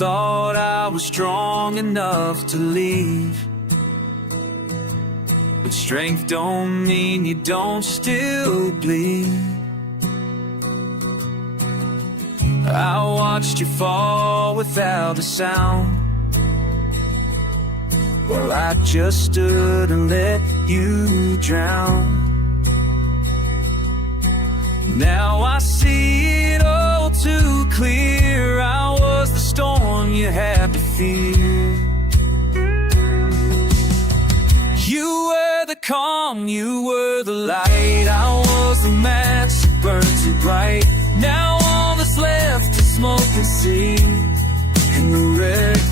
thought I was strong enough to leave, but strength don't mean you don't still bleed. I watched you fall without a sound, well, I just stood and let you drown. Now I see it all too clear. I was the storm you had to fear. You were the calm, you were the light. I was the match that burns it bright. Now all that's left is smoke and sea, and the wreck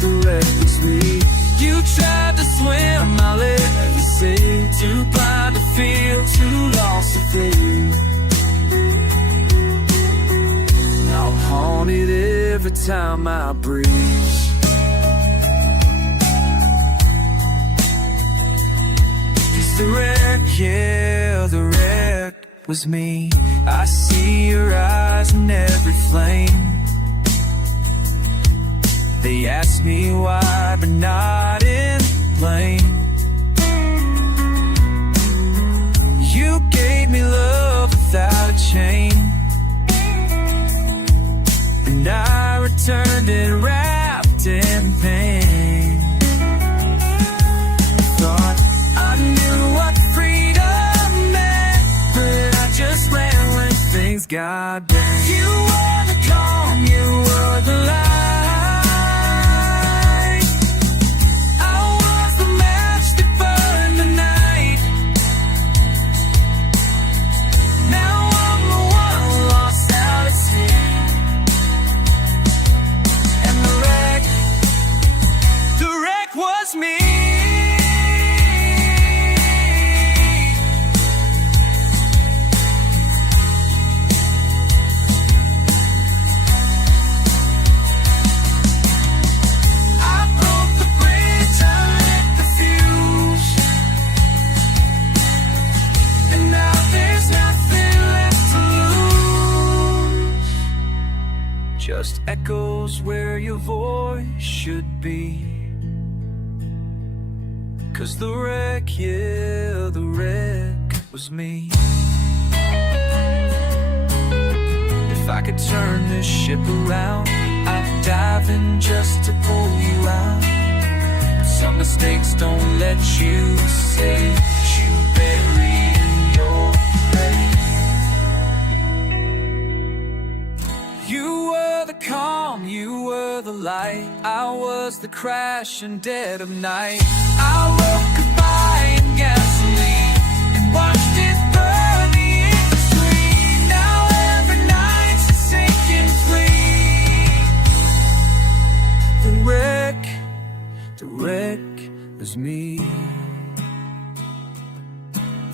was me. You tried to swim, I let you sink. Too blind to feel, too lost to flee. I'm haunted every time I breathe. It's the wreck, yeah, the wreck was me. I see your eyes in every flame. They ask me why, but not in blame. You gave me love without a chain, and I returned it wrapped in pain. Thought I knew what freedom meant, but I just ran when things got bad. You were the calm, you were the light. Just echoes where your voice should be. 'Cause the wreck, yeah, the wreck was me. If I could turn this ship around, I'd dive in just to pull you out. But some mistakes don't let you save, you bury in your grave. You were the calm, you were the light. I was the crash and dead of night. I wrote goodbye in gasoline and watched it burn the industry. Now every night's a sinking flea. The wreck was me.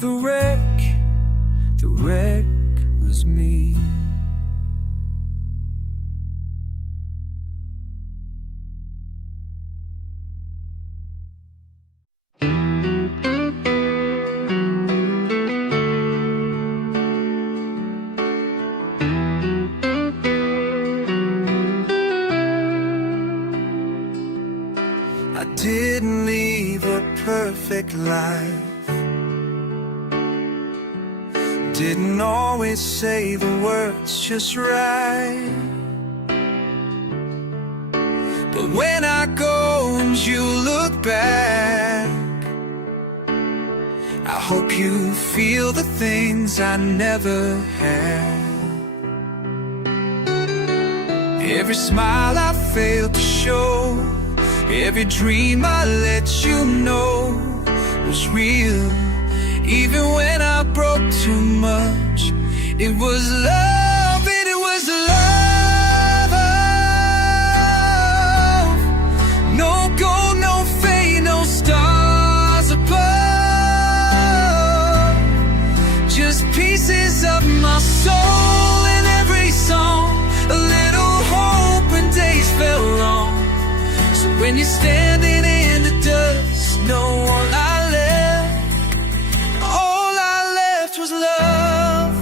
The wreck was me. I didn't live a perfect life, didn't always say the words just right. But when I go and you look back, I hope you feel the things I never had. Every smile I failed to show, every dream I let you know was real. Even when I broke too much, it was love, and it was love. No gold, no fame, no stars above, just pieces of my soul in every song. A little hope when days felt wrong. So when you're standing in the dust, no one all I left was love.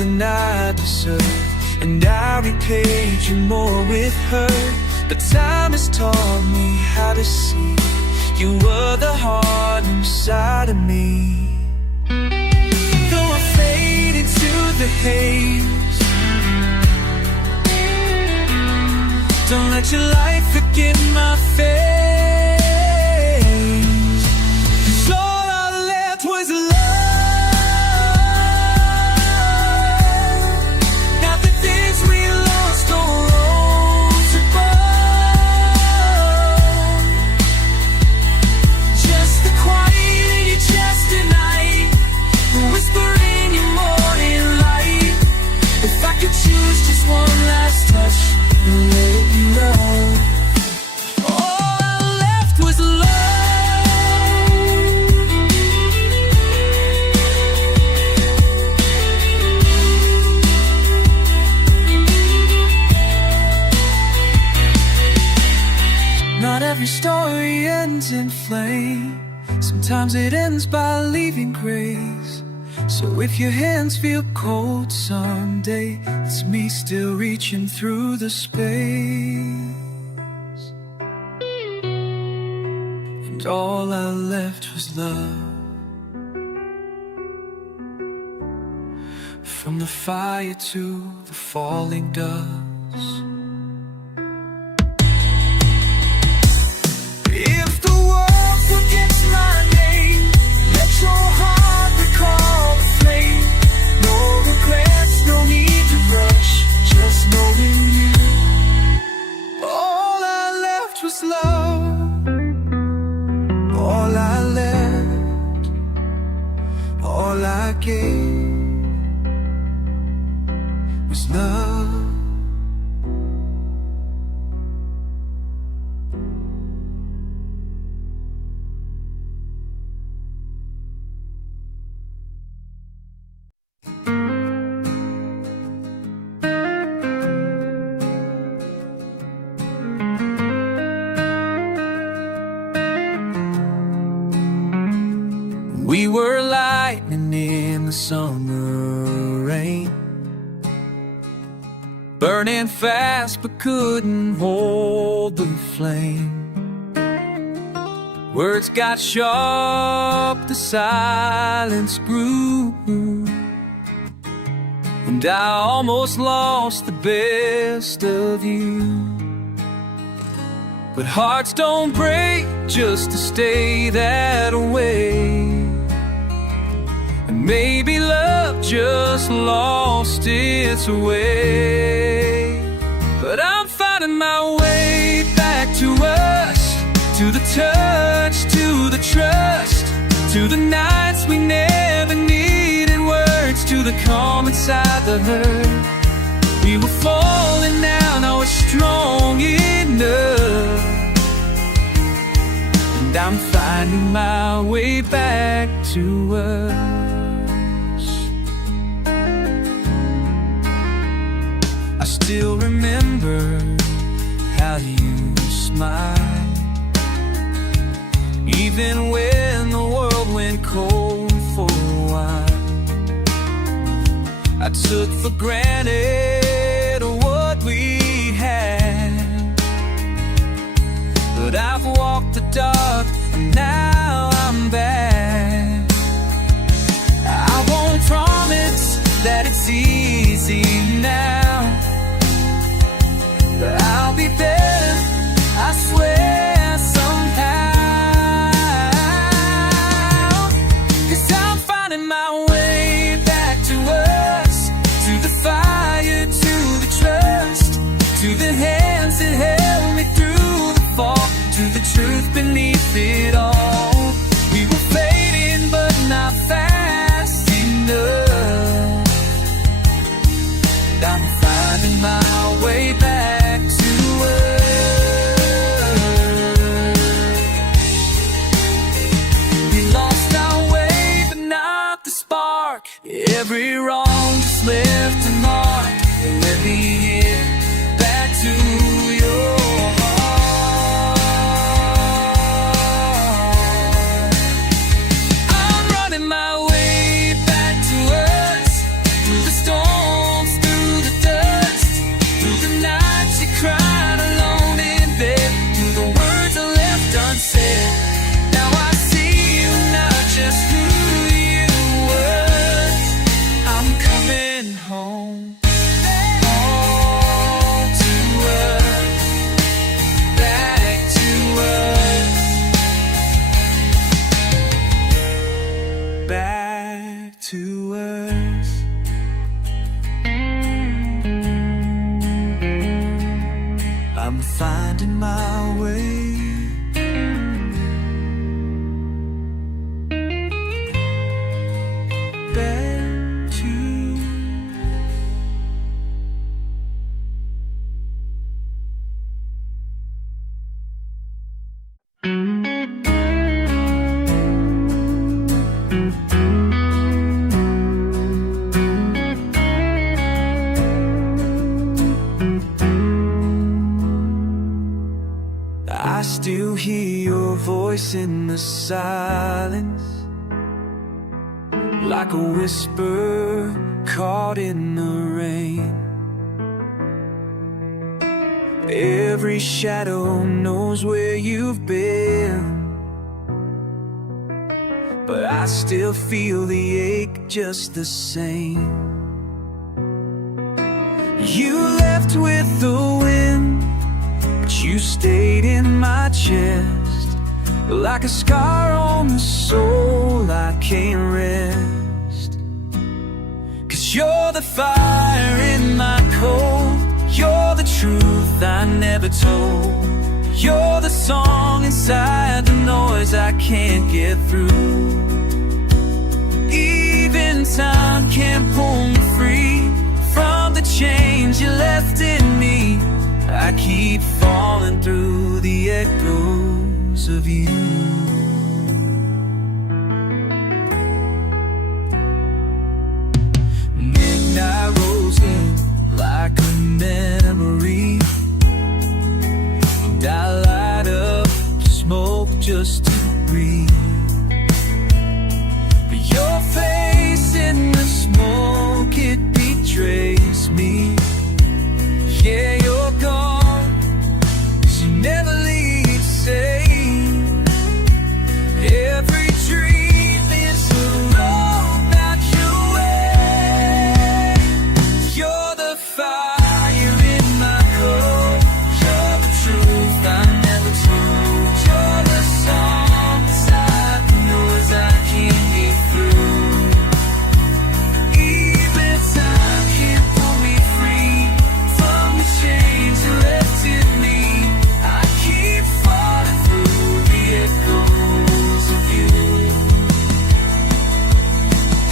than I deserve, and I repaid you more with her. But time has taught me how to see you were the heart inside of me. Though I fade into the haze, don't let your light forget my face. 'Cause all I left was love. Now the things we lost don't rise above. Just the quiet in your chest tonight, the whisper in your morning light. If I could choose just one last touch, all I left was love. Not every story ends in flame. Sometimes it ends by leaving grace. So if your hands feel cold someday, it's me still reaching through the space. And all I left was love. From the fire to the falling dust. If the world forgets my name, let your heart recall the flame. No regrets, no need to rush, just knowing you. All I left was love. All I left, all I gave was love. We were lightning in the summer rain, burning fast but couldn't hold the flame. Words got sharp, the silence grew, and I almost lost the best of you. But hearts don't break just to stay that way. And maybe love just lost its way. But I'm finding my way back to us, to the touch, to the trust, to the nights we never needed words, to the calm inside the hurt. We were falling now, now we're strong enough. And I'm finding my way back to us. I still remember how you smiled, even when the world went cold for a while. I took for granted what we had, but I've walked the dark and now I'm back. I won't promise that it's easy now, but I'll be better, I swear, somehow. 'Cause I'm finding my way back to us, to the fire, to the trust, to the hands that held me through the fall, to the truth beneath it all. We were fading but not fast enough, and I'm finding my way back to us. We lost our way but not the spark. Every wrong just left a mark, and let me get back to your heart. I'm running my way back to us, through the storm still hear your voice in the silence, like a whisper caught in the rain. Every shadow knows where you've been, but I still feel the ache just the same. You left with the wind, but you stayed in my chest, like a scar on the soul I can't rest. 'Cause you're the fire in my cold, you're the truth I never told, you're the song inside the noise I can't get through. Even time can't pull me free from the chains you left in me. I keep falling through the echoes of you. Midnight rolls in like a memory, and I light up smoke just to breathe. But your face in the smoke, it betrays me. Yeah, you're gone, 'cause you never leave safe. Every dream is a road that you way. You're the fire in my cold, you're the truth I never told, you're the song inside the noise I can't get through. Even time can't pull me free from the chains you left in me. I keep falling through the echoes of you.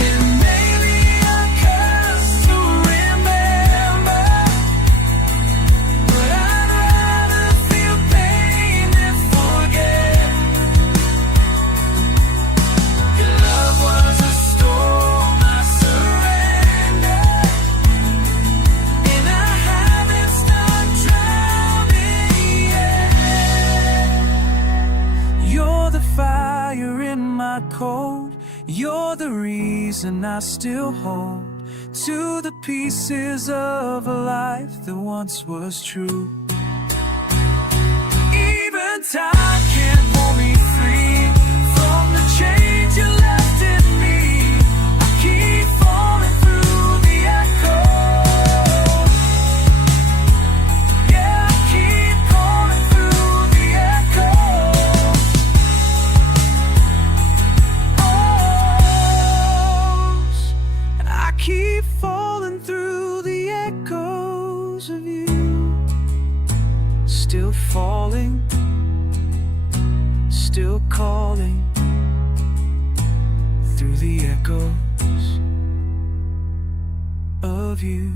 And maybe I'm cursed to remember, but I'd rather feel pain than forget. Your love was a storm I surrendered, and I haven't stopped drowning yet. You're the fire in my cold, you're the reason I still hold to the pieces of a life that once was true. Even time can't pull me free from the chains you left in me. I keep falling through the echoes. Yeah, I keep calling through the echoes. I keep falling through the echoes of you. Still falling, still calling through the echoes of you.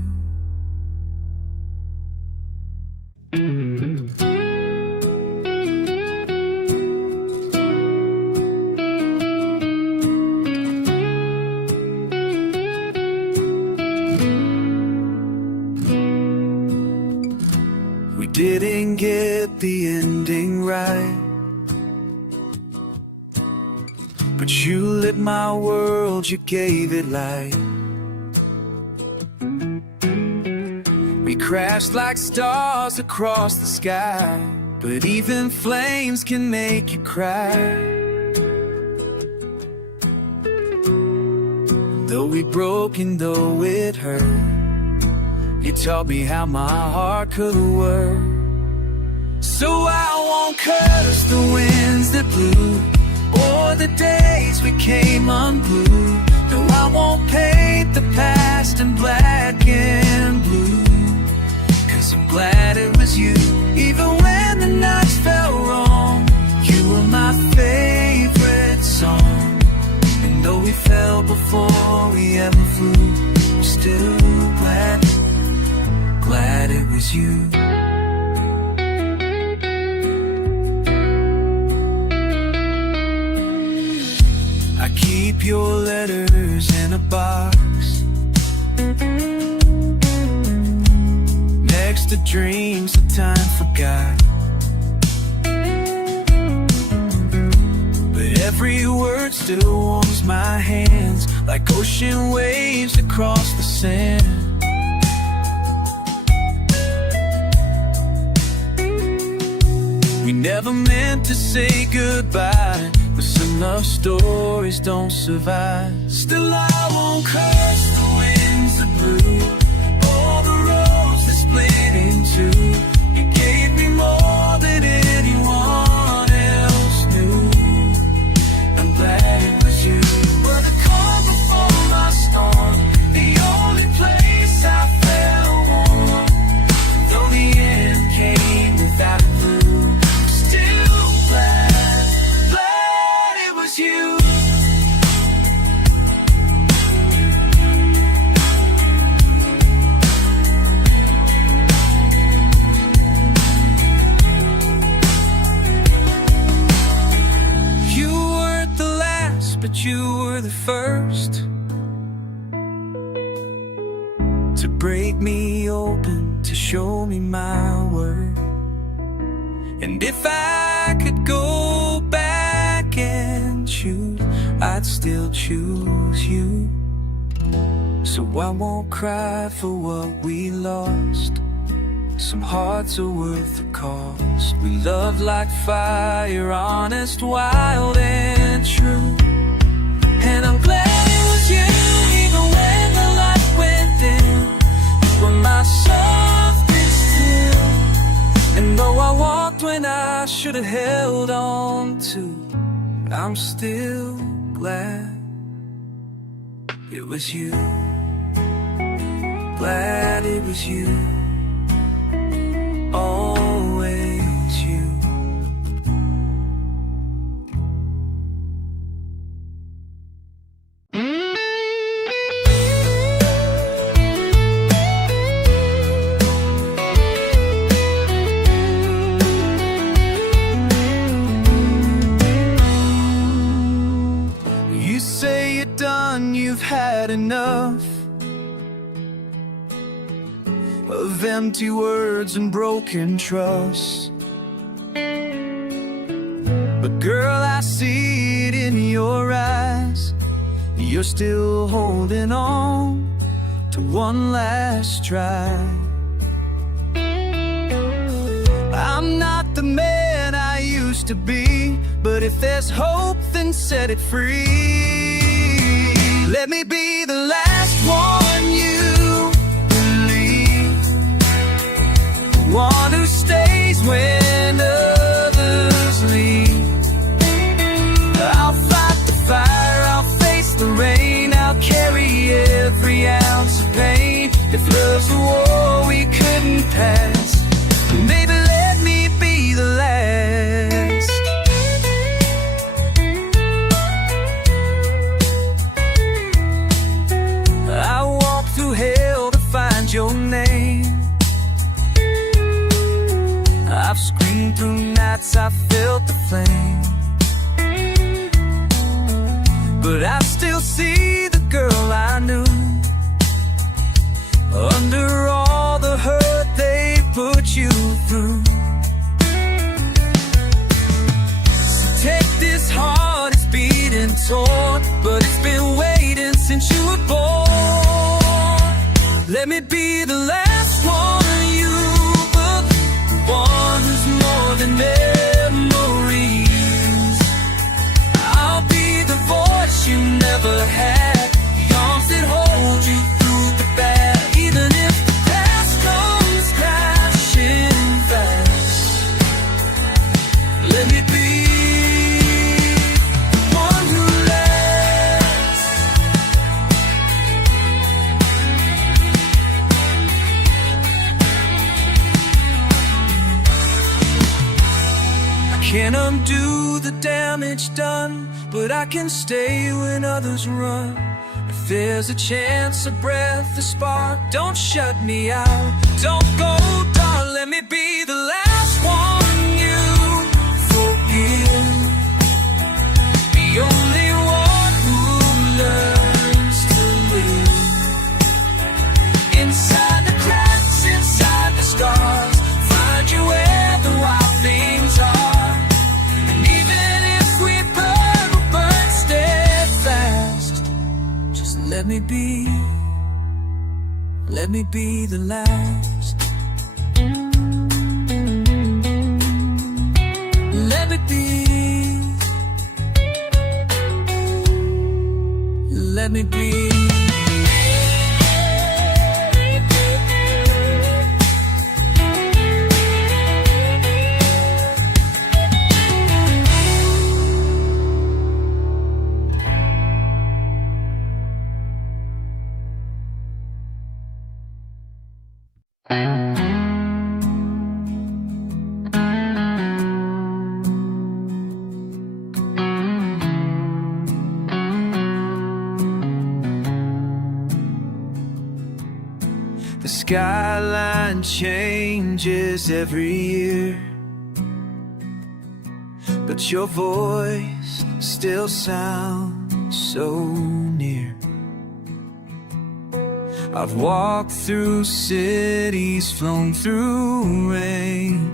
We didn't get the ending right, but you lit my world, you gave it light. We crashed like stars across the sky, but even flames can make you cry. Though we broke and though it hurt, you taught me how my heart could work. So I won't curse the winds that blew, or the days we came unglued. No, I won't paint the past in black and blue, 'cause I'm glad it was you. Even when the nights felt wrong, you were my favorite song. And though we fell before we ever flew, I'm still glad it was you. I keep your letters in a box next to dreams that time forgot. every word still warms my hands like ocean waves across the sand. We never meant to say goodbye, but some love stories don't survive. Still I won't curse the winds that blew, all the roads that split in two. You gave me more than anyone else knew. I'm glad it was you. Were the calm before my storm, the only place I felt warm. Though the end came without a clue, still glad it was you. But you were the first to break me open, to show me my worth. And if I could go back and choose, I'd still choose you. So I won't cry for what we lost. Some hearts are worth the cost. We loved like fire, honest, wild and true. And I'm glad it was you, even when the light went dim. You were my softest still. And though I walked when I should have held on to, I'm still glad it was you. Glad it was you. Always you. You say you're done, you've had enough of empty words and broken trust. But girl, I see it in your eyes. You're still holding on to one last try. I'm not the man I used to be, but if there's hope, then set it free. Let me be the last one you believe, one who stays when others leave. I'll fight the fire, I'll face the rain, I'll carry every ounce of pain. If love's a war we couldn't pass, maybe let me be the last. I walked through hell to find your name. I've screamed through nights, I felt the flame. But I still see the girl I knew under all the hurt they put you through. So take this heart, it's beating torn, but it's been waiting since you were born. Let me be the last one you book, the one who's more than memories. I'll be the voice you never had, the arms that hold you through the bad. Even if the past comes crashing fast, let me be the one who lasts. I can't undo the damage done, but I can stay when others run. If there's a chance, a breath, a spark, don't shut me out. Don't go, darling, let me be the last one you forgive. The only one who learns to live. Inside the cracks, inside the scars, find you where the wild things are. And even if we burn Let me be the last. Let me be. Let me be. The skyline changes every year, but your voice still sounds so near. I've walked through cities, flown through rain,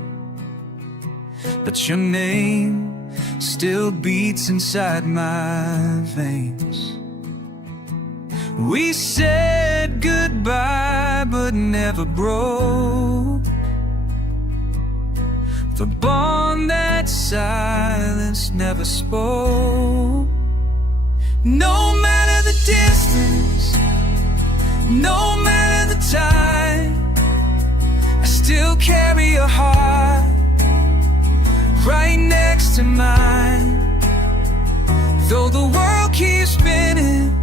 but your name still beats inside my veins. We said goodbye but never broke the bond that silence never spoke. No matter the distance, no matter the time, I still carry your heart right next to mine. Though the world keeps spinning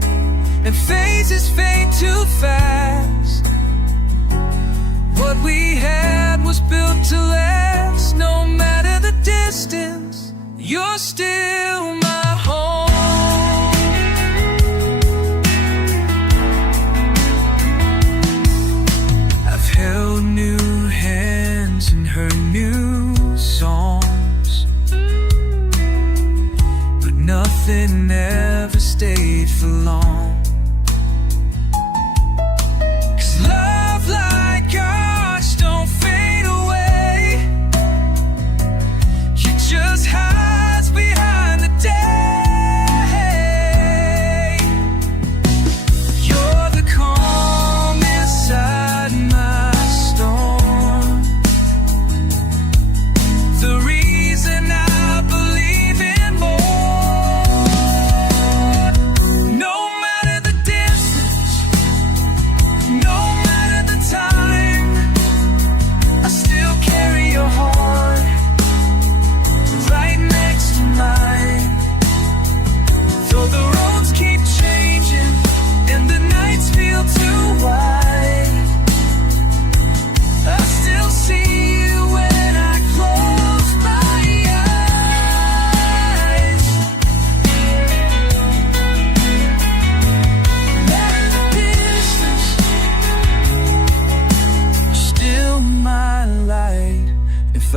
and phases fade too fast, what we had was built to last. No matter the distance, you're still my home. I've held new hands and heard new songs, but nothing ever stayed for long.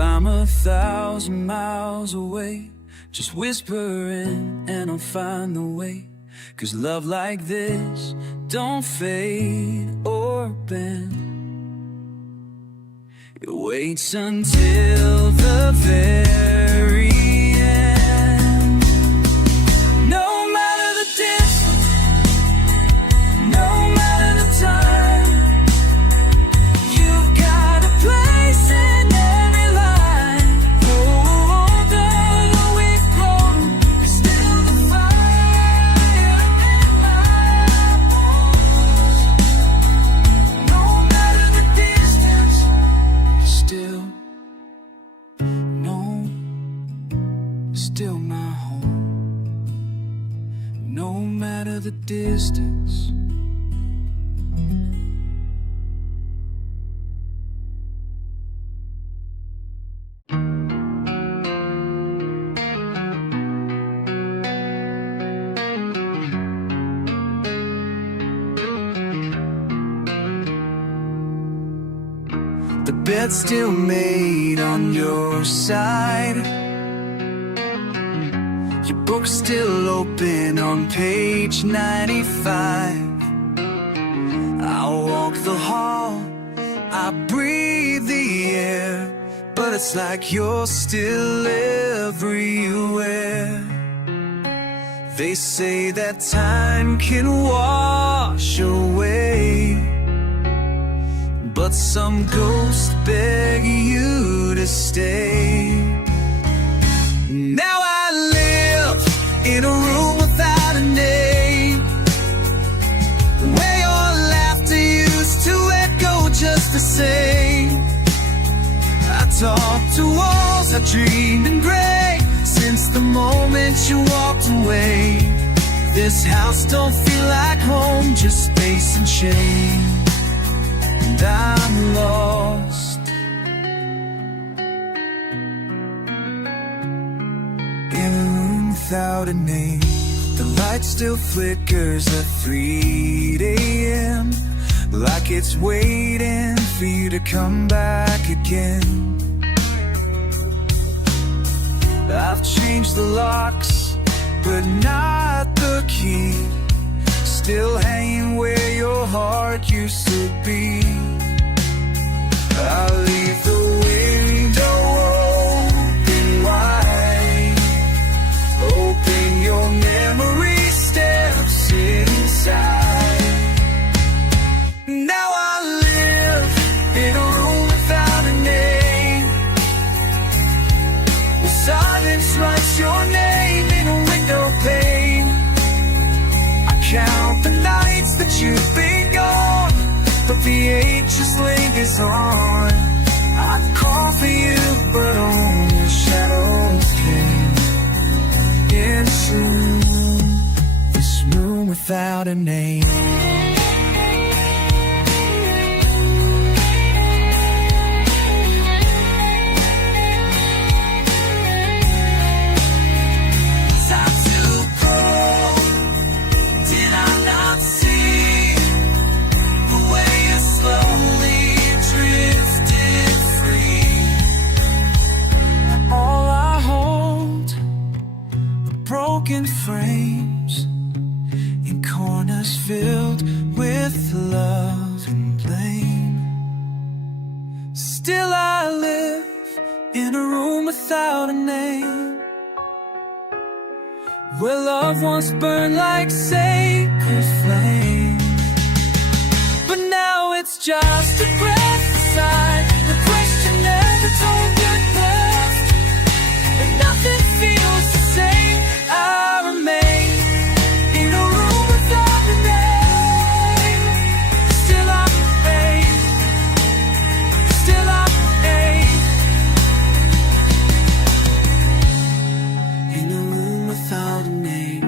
I'm 1,000 miles away, just whispering and I'll find the way. 'Cause love like this don't fade or bend. It waits until the very end. No matter the distance, no matter the time, you've got a place in every line. Although we've grown, there's still the fire in my bones. No matter the distance, still my home. No matter the distance. The bed's still made on your side. Your book's still open on page 95. I walk the hall, I breathe the air, but it's like you're still everywhere. They say that time can wash away, but some ghosts beg you to stay. Now I live in a room without a name, where your laughter used to echo just the same. I talk to walls, I dreamed in gray, since the moment you walked away. This house don't feel like home, just space and shame. And I'm lost in a room without a name. The light still flickers at 3 a.m., like it's waiting for you to come back again. I've changed the locks, but not the key. Still hanging where your heart used to be. I'll leave the window open wide, hoping your memory steps inside. Now I live in a room without a name, where silence writes your name in a window pane. I count the nights that you've been gone, but the ache just lingers on. I'd call for you, but only shadows came. In this room without a name. Broken frames in corners filled with love and blame. Still I live in a room without a name, where love once burned like sacred flame. But now it's just a breath aside, the question never told good left, and nothing feels the same. I remain in a room without a name. Still I remain, still I remain, in a room without a name.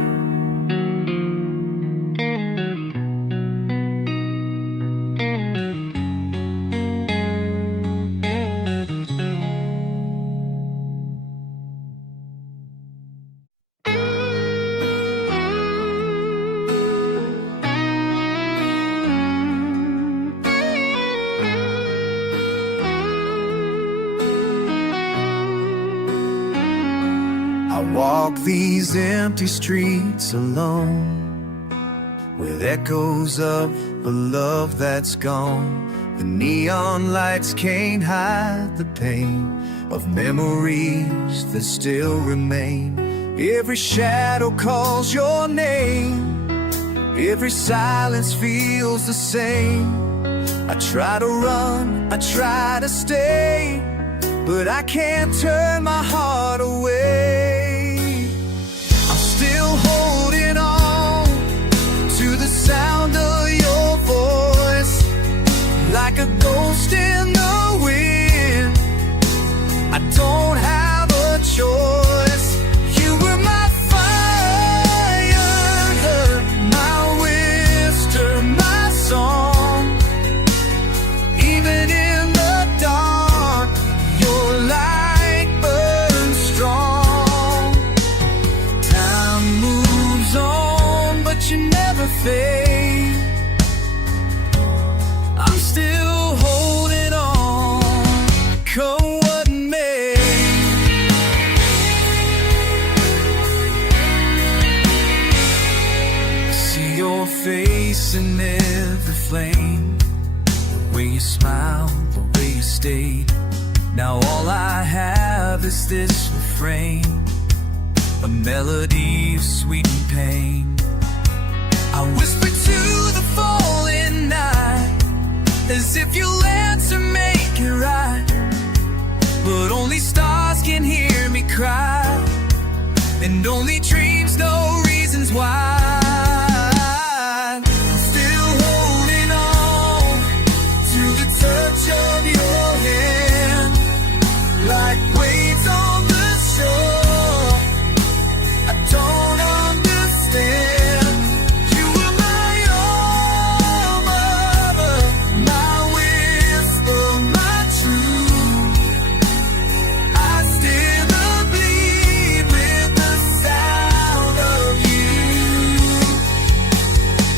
I walk these empty streets alone, with echoes of a love that's gone. The neon lights can't hide the pain of memories that still remain. Every shadow calls your name, every silence feels the same. I try to run, I try to stay, but I can't turn my heart away. I'm still holding on to the sound of your voice, like a ghost in the wind. I don't have a choice. You were my fire, my whisper, my song. Even in the dark, your light burns strong. Time moves on, but you never fade. I'm still holding on, come what may. I see your face in every flame, the way you smile, the way you stayed. Now all I have is this refrain: a melody of sweet pain. I whisper to the falling night, as if you'll answer, make it right. But only stars can hear me cry, and only dreams know reasons why. I'm still holding on to the touch of your hand, like waves on the shore. I don't understand. You were my all mother, my whisper, my truth. I still bleed with the sound of you.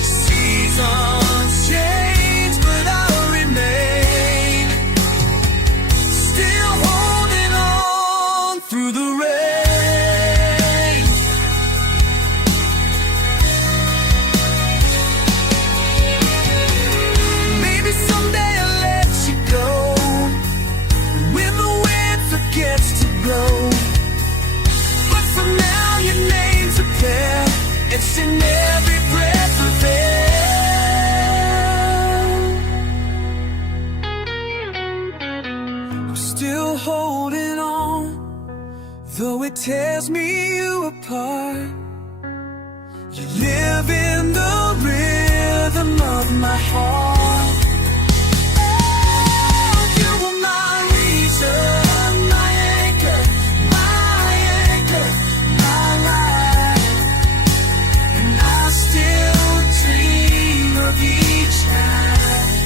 Seasons change, but I'll remain, still holding on through the rain. Maybe someday I'll let you go, when the wind forgets to blow. But for now your name's a pair, it's in every breath of air. I'm still holding on, though it tears me apart. You live in the rhythm of my heart. Oh, you were my reason, my anchor, my life. And I still dream of each night.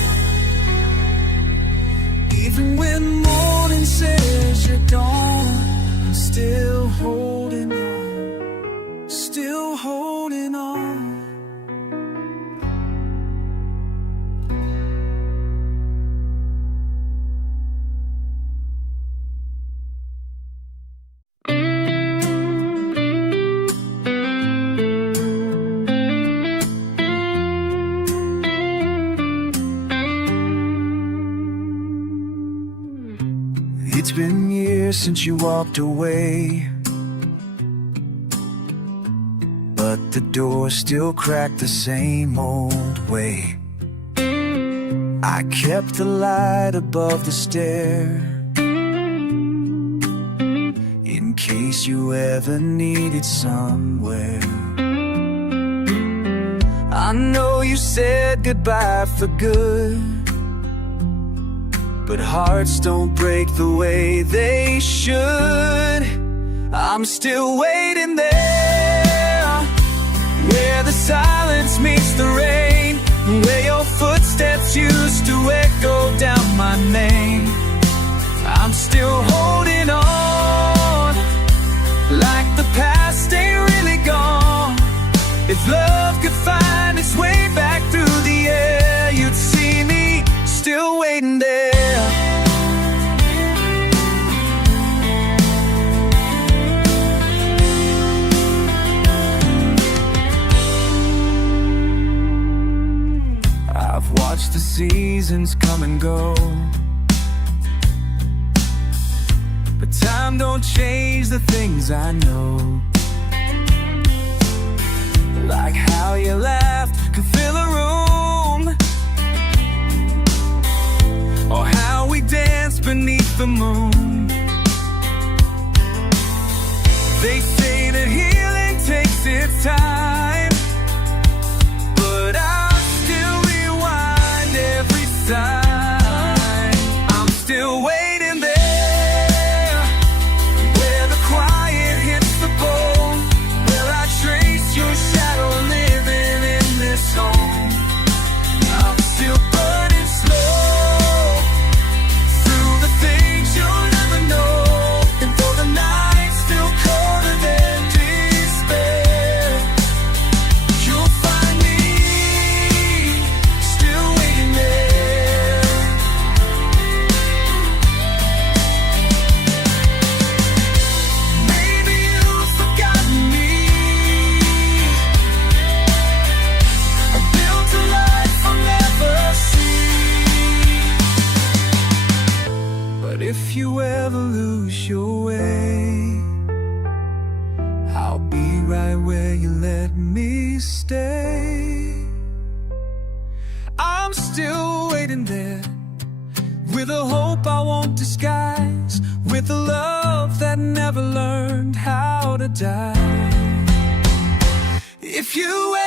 Even when morning says you're gone, I'm still holding on, still holding on. It's been years since you walked away, but the door still cracked the same old way. I kept the light above the stair, in case you ever needed somewhere. I know you said goodbye for good, but hearts don't break the way they should. I'm still waiting there, where the silence meets the rain, where your footsteps used to echo down my name. I'm still holding on, like the past ain't really gone. If love could find its way back through the air, you'd see me still waiting there. I've watched the seasons come and go, but time don't change the things I know. Like how you laughed could fill a room, or how we danced beneath the moon. They say that healing takes its time, but I'll still rewind every time. I'm still waiting there, where the quiet hits the bone, where I trace your shadow living in this home. I'm still burning slow through the things you'll never know, and though the night's still colder than despair, you'll find me still waiting there. Maybe you've forgotten me. I built a life I'll never see. But if you ever lose your way, I'll right where you let me stay. I'm still waiting there, with a hope I won't disguise, with a love that never learned how to die. If you